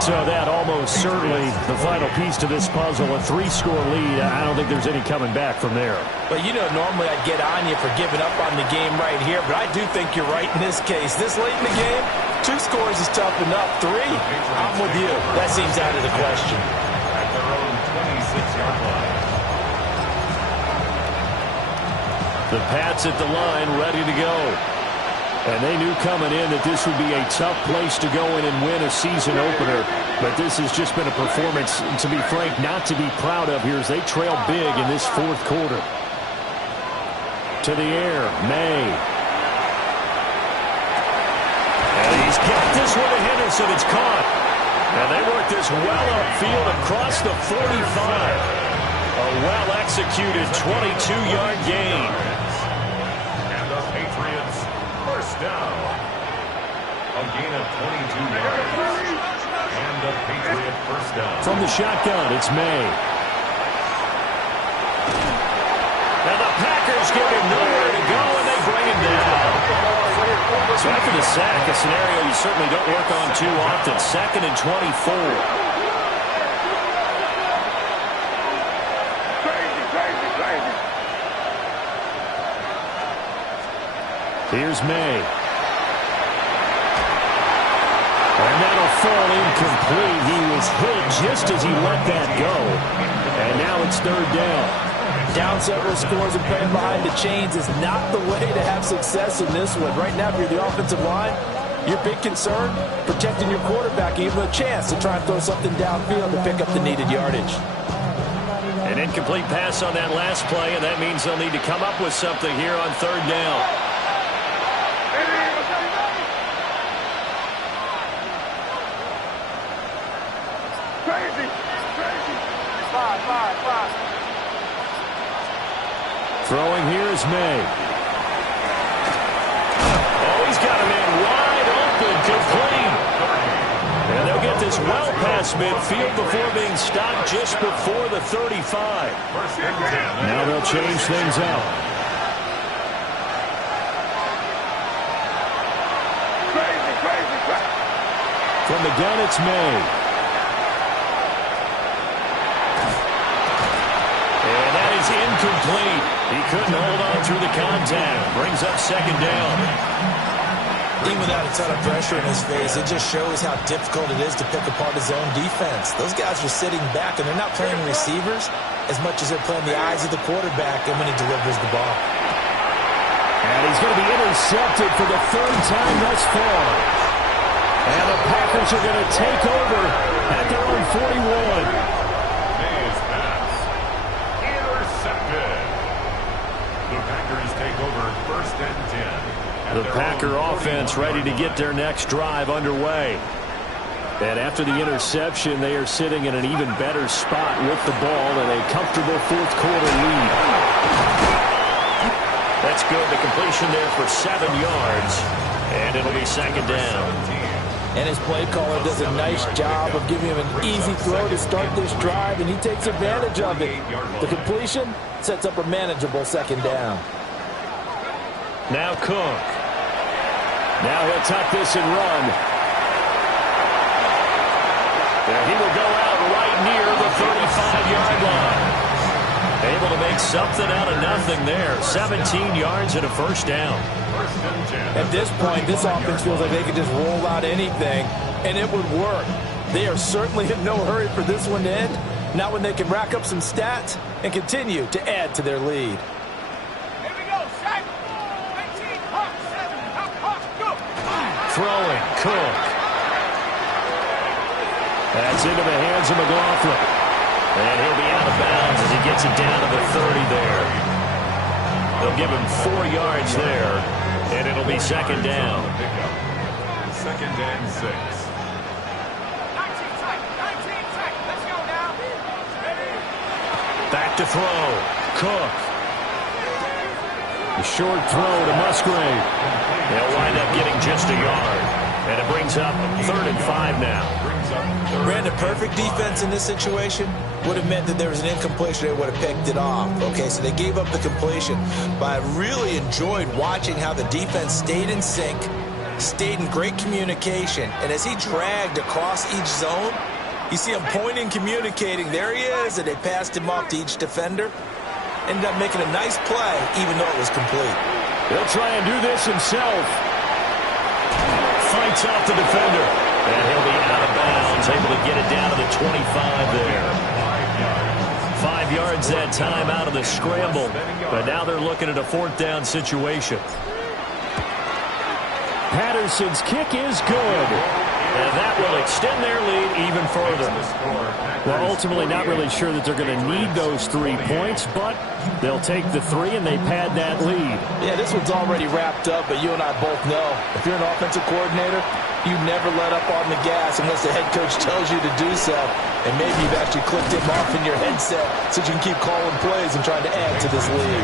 So that almost certainly the final piece to this puzzle, a 3-score lead. I don't think there's any coming back from there. But, you know, normally I'd get on you for giving up on the game right here, but I do think you're right in this case. This late in the game, 2 scores is tough enough. 3, I'm with you. That seems out of the question. At their own 26-yard line. The Pats at the line, ready to go. And they knew coming in that this would be a tough place to go in and win a season opener. But this has just been a performance, to be frank, not to be proud of here as they trail big in this fourth quarter. To the air, May. And he's got this one to Henderson. It's caught. And they work this well upfield across the 45. A well-executed 22-yard gain. And the Patriots first down. A gain of 22 yards. And the Patriot first down. From the shotgun, it's May. And the Packers give him nowhere to go, and they bring him down. So after the sack, a scenario you certainly don't work on too often. 2nd and 24. Here's May. And that'll fall incomplete. He was hit just as he let that go. And now it's third down. Down several scores and playing behind the chains is not the way to have success in this one. Right now, if you're the offensive line, your big concern, protecting your quarterback, give him a chance to try and throw something downfield to pick up the needed yardage. An incomplete pass on that last play, and that means they'll need to come up with something here on third down. Throwing here is May. Oh, he's got a man wide open, complete. And they'll get this well past midfield before being stopped just before the 35. Now they'll change things up. From the gun, it's May. Incomplete. He couldn't hold on through the contact. Brings up second down. Even without a ton of pressure in his face, it just shows how difficult it is to pick apart his own defense. Those guys are sitting back, and they're not playing receivers as much as they're playing the eyes of the quarterback and when he delivers the ball. And he's going to be intercepted for the 3rd time thus far. And the Packers are going to take over at their own 41. The Packer offense ready to get their next drive underway. And after the interception, they are sitting in an even better spot with the ball and a comfortable fourth quarter lead. That's good. The completion there for 7 yards. And it'll be second down. And his play caller does a nice job of giving him an easy throw to start this drive, and he takes advantage of it. The completion sets up a manageable second down. Now Cook. Now he'll tuck this and run. And he will go out right near the 35-yard line. Able to make something out of nothing there. 17 yards and a first down. At this point, this offense feels like they could just roll out anything, and it would work. They are certainly in no hurry for this one to end. Not when they can rack up some stats and continue to add to their lead. Throwing, Cook. That's into the hands of McLaughlin. And he'll be out of bounds as he gets it down to the 30 there. They'll give him 4 yards there, and it'll be second down. 2nd and 6. Back to throw. Cook. The short throw to Musgrave. They'll wind up getting just a yard. And it brings up 3rd and 5 now. Brandon, perfect defense in this situation would have meant that there was an incompletion. They would have picked it off. Okay, so they gave up the completion. But I really enjoyed watching how the defense stayed in sync, stayed in great communication. And as he dragged across each zone, you see him pointing, communicating. There he is, and they passed him off to each defender. Ended up making a nice play, even though it was complete. He'll try and do this himself. Fights off the defender. And he'll be out of bounds, able to get it down to the 25 there. 5 yards that time out of the scramble. But now they're looking at a 4th down situation. Patterson's kick is good. And that will extend their lead even further. Well, ultimately not really sure that they're going to need those 3 points, but they'll take the 3 and they pad that lead. Yeah, this one's already wrapped up, but you and I both know if you're an offensive coordinator, you never let up on the gas unless the head coach tells you to do so. And maybe you've actually clicked him off in your headset so you can keep calling plays and trying to add to this lead.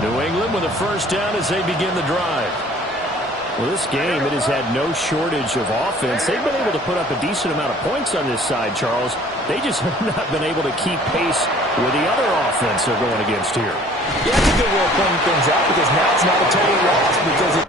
New England with a 1st down as they begin the drive. Well, this game, it has had no shortage of offense. They've been able to put up a decent amount of points on this side, Charles. They just have not been able to keep pace with the other offense they're going against here. Yeah, it's a good way of pointing things out because now it's not a total loss because it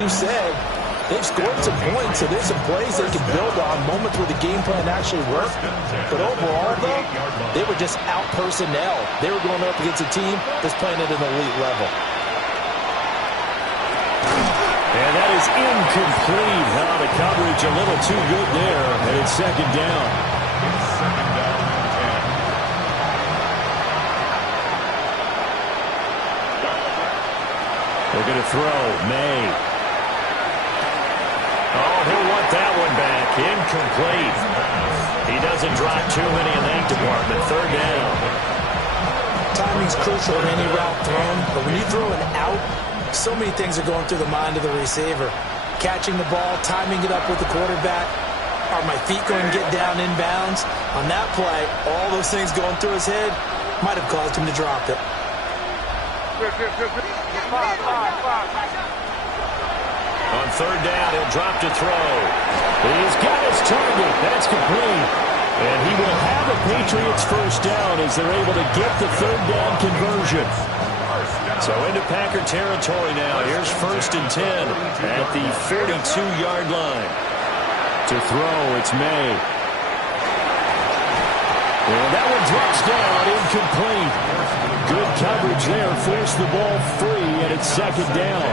you said, they've scored some points, so there's some plays they can build on, moments where the game plan actually worked. But overall, though, they were just out personnel. They were going up against a team that's playing at an elite level. And that is incomplete. Now the coverage a little too good there, and it's 2nd down. It's 2nd down and 10. They're going to throw. May. Oh, he'll want that one back. Incomplete. He doesn't drop too many in that department. 3rd down. Timing's crucial in any route thrown, but when you throw an out, so many things are going through the mind of the receiver. Catching the ball, timing it up with the quarterback. Are my feet going to get down inbounds? On that play, all those things going through his head might have caused him to drop it. On 3rd down, he'll drop to throw. He's got his target. That's complete. And he will have a Patriots 1st down as they're able to get the 3rd down conversion. So into Packer territory now. Here's 1st and 10 at the 42-yard line. To throw, it's May. And that one drops down, incomplete. Good coverage there, forced the ball free, and it's 2nd down.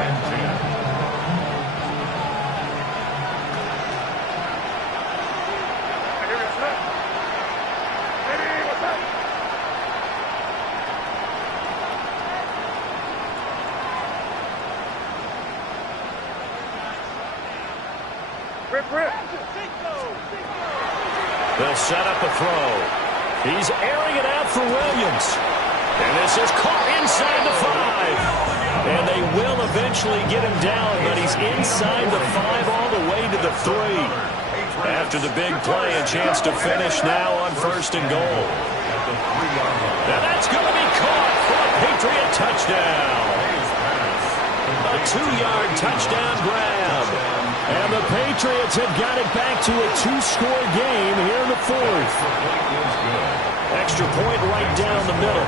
They'll set up a throw. He's airing it out for Williams. And this is caught inside the 5. And they will eventually get him down, but he's inside the 5 all the way to the 3. After the big play, a chance to finish now on 1st and goal. Now that's going to be caught for a Patriot touchdown. A 2-yard touchdown grab. And the Patriots have got it back to a 2-score game here in the 4th. Extra point right down the middle.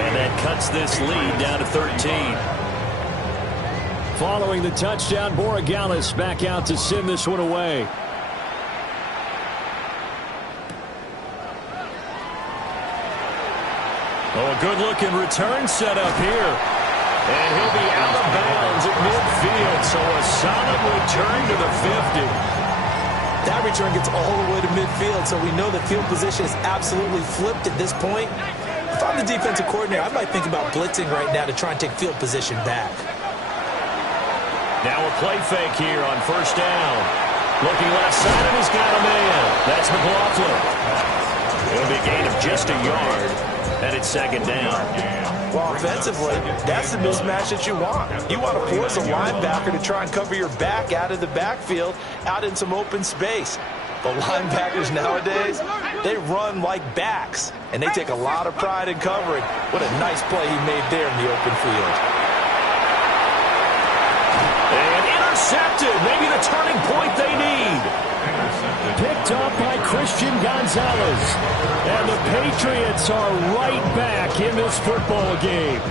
And that cuts this lead down to 13. Following the touchdown, Borregales back out to send this one away. Oh, a good-looking return set up here. And he'll be out of bounds at midfield, so a solid return to the 50. That return gets all the way to midfield, so we know the field position is absolutely flipped at this point. If I'm the defensive coordinator, I might think about blitzing right now to try and take field position back. Now a play fake here on first down. Looking left side, and he's got a man. That's McLaughlin. It'll be a gain of just a yard, and it's second down. Well, offensively, that's the mismatch that you want. You want to force a linebacker to try and cover your back out of the backfield, out in some open space. The linebackers nowadays, they run like backs, and they take a lot of pride in covering. What a nice play he made there in the open field. And intercepted, maybe the turning point they need. Picked up by Christian Gonzalez. And the Patriots are right back in this football game.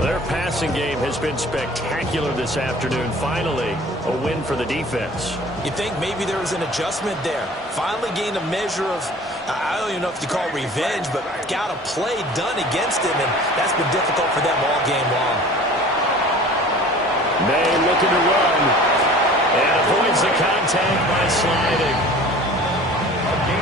Their passing game has been spectacular this afternoon. Finally, a win for the defense. You think maybe there was an adjustment there. Finally gained a measure of, I don't even know if you call it revenge, but got a play done against him, and that's been difficult for them all game long. May looking to run. And avoids the contact by sliding.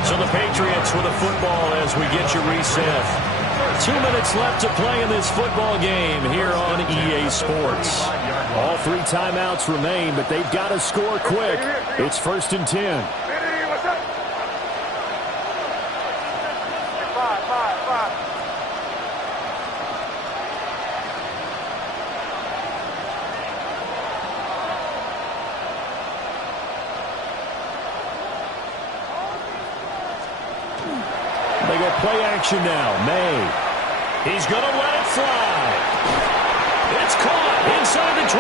So the Patriots with a football as we get you reset. 2 minutes left to play in this football game here on EA Sports. All 3 timeouts remain, but they've got to score quick. It's 1st and 10. They go play action now. May. He's going to let it fly. It's caught inside the 25.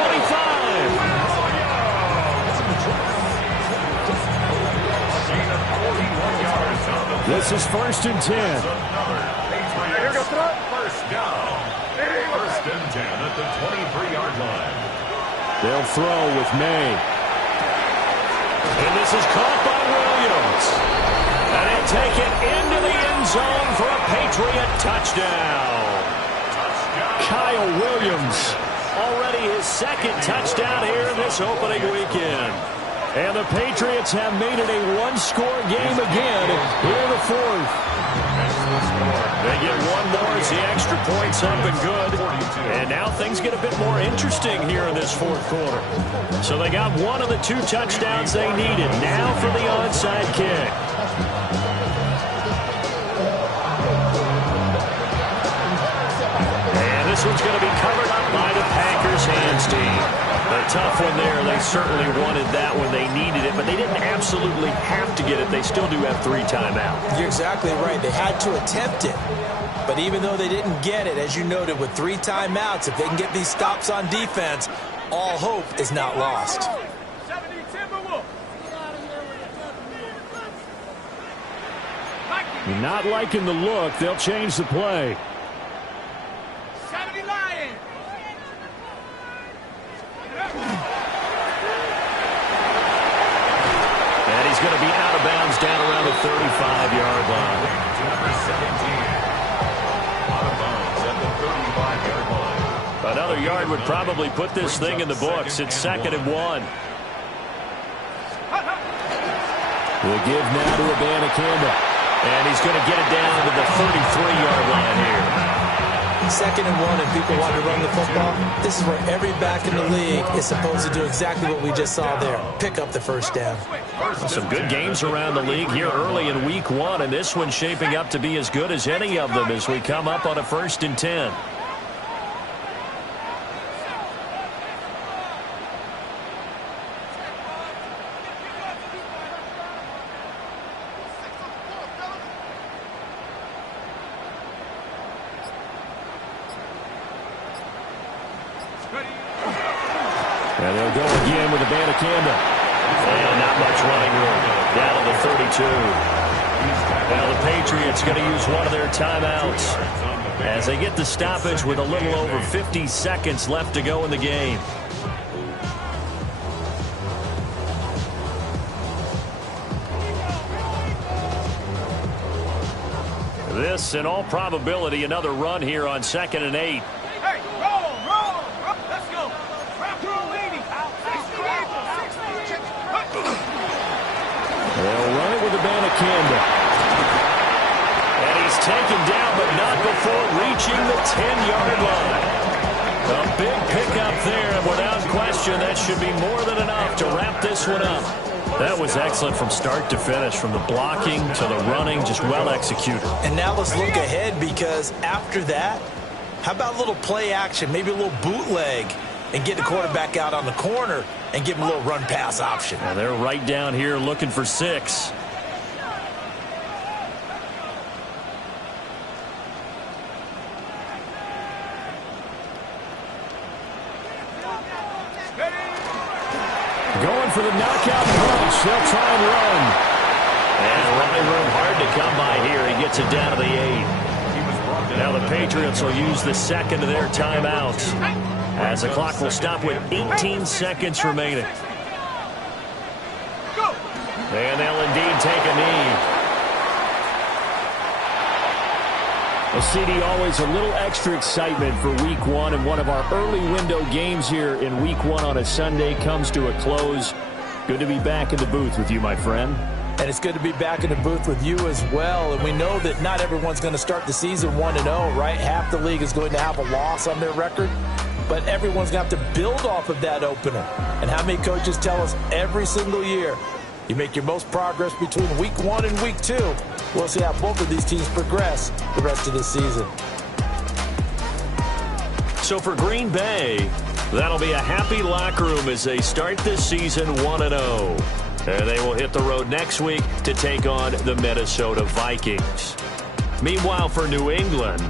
This is 1st and 10. First down. 1st and 10 at the 23-yard line. They'll throw with May. And this is caught by Williams. And he'll take it into the end zone for a Patriot touchdown. Kyle Williams, already his 2nd touchdown here in this opening weekend. And the Patriots have made it a one-score game again here in the 4th. They get one more as the extra point's up and good. And now things get a bit more interesting here in this 4th quarter. So they got one of the 2 touchdowns they needed. Now for the onside kick. And this one's going to be covered up by the Packers hands team. A tough one there. They certainly wanted that when they needed it, but they didn't absolutely have to get it. They still do have 3 timeouts. You're exactly right. They had to attempt it. But even though they didn't get it, as you noted, with 3 timeouts, if they can get these stops on defense, all hope is not lost. Not liking the look. They'll change the play. He's going to be out of bounds down around the 35-yard line. Number 17. Out of bounds at the 35-yard line. Another yard would probably put this thing in the books. It's 2nd and 1. We'll give now to Abanikanda. And he's going to get it down to the 33-yard line here. 2nd and 1, and people want to run the football. This is where every back in the league is supposed to do exactly what we just saw there. Pick up the 1st down. Some good games around the league here early in week 1, and this one's shaping up to be as good as any of them as we come up on a 1st and 10. And they'll go again with a Bandicanda. And not much running room. Down to the 32. Now the Patriots going to use one of their timeouts as they get the stoppage with a little over 50 seconds left to go in the game. This, in all probability, another run here on 2nd and 8. Hey, roll. Let's go. Rock roll 80. 60. They'll run it with a Bandicanda. And he's taken down, but not before reaching the 10-yard line. A big pickup there, and without question, that should be more than enough to wrap this one up. That was excellent from start to finish, from the blocking to the running, just well executed. And now let's look ahead, because after that, how about a little play action, maybe a little bootleg, and get the quarterback out on the corner and give him a little run-pass option. And they're right down here looking for 6. Going for the knockout punch. They'll try and run. And running room hard to come by here. He gets it down to the 8. Now the Patriots will use the second of their timeouts, as the clock will stop with 18 seconds remaining. And they'll indeed take a knee. Well, CD, always a little extra excitement for Week 1, and one of our early window games here in Week 1 on a Sunday comes to a close. Good to be back in the booth with you, my friend. And it's good to be back in the booth with you as well. And we know that not everyone's going to start the season 1-0, right? Half the league is going to have a loss on their record. But everyone's going to have to build off of that opener. And how many coaches tell us every single year, you make your most progress between Week 1 and Week 2. We'll see how both of these teams progress the rest of this season. So for Green Bay, that'll be a happy locker room as they start this season 1-0. And they will hit the road next week to take on the Minnesota Vikings. Meanwhile, for New England,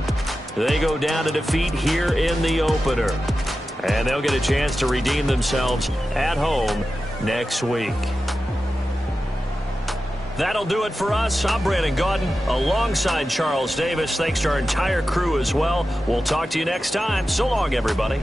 they go down to defeat here in the opener. And they'll get a chance to redeem themselves at home next week. That'll do it for us. I'm Brandon Gaudin alongside Charles Davis. Thanks to our entire crew as well. We'll talk to you next time. So long, everybody.